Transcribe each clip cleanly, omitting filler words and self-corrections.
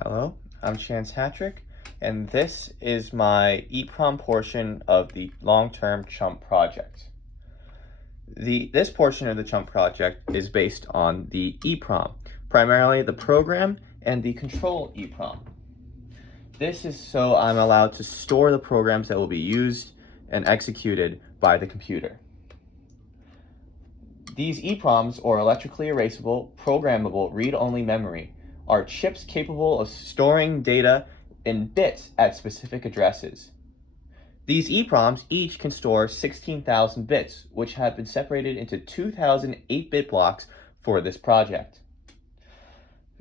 Hello, I'm Chance Hattrick, and this is my EEPROM portion of the long-term CHUMP project. This portion of the CHUMP project is based on the EEPROM, primarily the program and the control EEPROM. This is so I'm allowed to store the programs that will be used and executed by the computer. These EEPROMs, or electrically erasable, programmable, read-only memory, are chips capable of storing data in bits at specific addresses. These EEPROMs each can store 16,000 bits, which have been separated into 2,000 8-bit blocks for this project.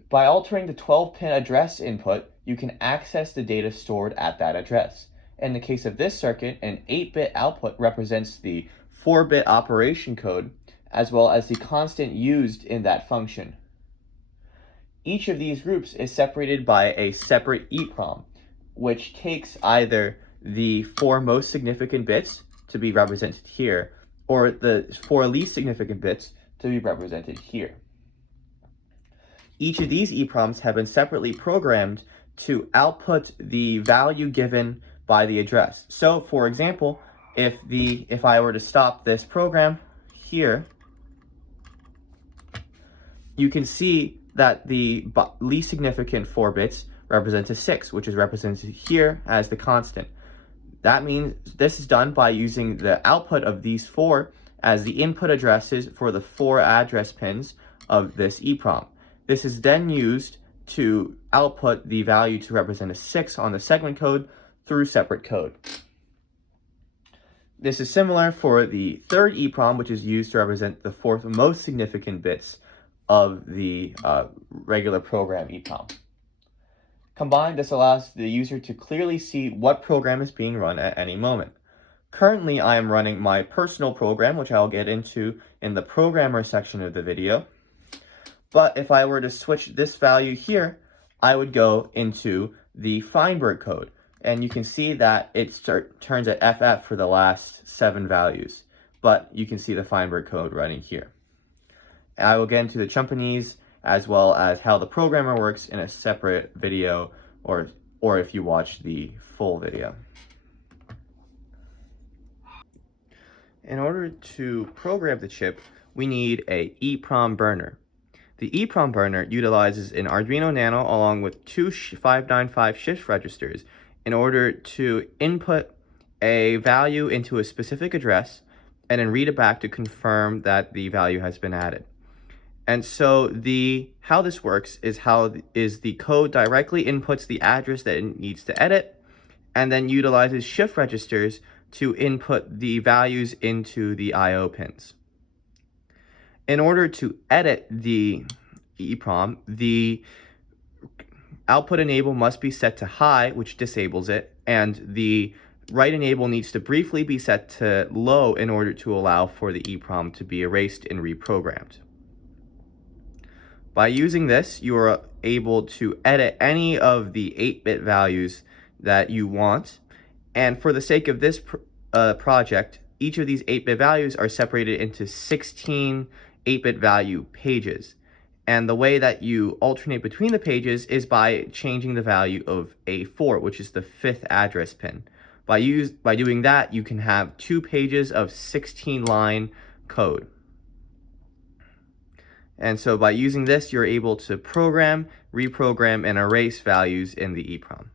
By altering the 12-pin address input, you can access the data stored at that address. In the case of this circuit, an 8-bit output represents the 4-bit operation code, as well as the constant used in that function. Each of these groups is separated by a separate EEPROM, which takes either the 4 most significant bits to be represented here, or the 4 least significant bits to be represented here. Each of these EEPROMs have been separately programmed to output the value given by the address. So, for example, if I were to stop this program here, you can see that the least significant 4 bits represent a 6, which is represented here as the constant. That means this is done by using the output of these 4 as the input addresses for the 4 address pins of this EEPROM. This is then used to output the value to represent a 6 on the segment code through separate code. This is similar for the third EEPROM, which is used to represent the 4th most significant bits of the regular program EEPROM. Combined, this allows the user to clearly see what program is being run at any moment. Currently, I am running my personal program, which I'll get into in the programmer section of the video. But if I were to switch this value here, I would go into the Feinberg code. And you can see that it turns at FF for the last 7 values. But you can see the Feinberg code running here. I will get into the Chumpinese as well as how the programmer works in a separate video, or if you watch the full video. In order to program the chip, we need a EEPROM burner. The EEPROM burner utilizes an Arduino Nano along with 2 595 shift registers in order to input a value into a specific address and then read it back to confirm that the value has been added. And so how this works is the code directly inputs the address that it needs to edit, and then utilizes shift registers to input the values into the I/O pins. In order to edit the EEPROM, the output enable must be set to high, which disables it, and the write enable needs to briefly be set to low in order to allow for the EEPROM to be erased and reprogrammed. By using this, you are able to edit any of the 8-bit values that you want. And for the sake of this project, each of these 8-bit values are separated into 16 8-bit value pages. And the way that you alternate between the pages is by changing the value of A4, which is the 5th address pin. By doing that, you can have 2 pages of 16-line code. And so by using this, you're able to program, reprogram, and erase values in the EEPROM.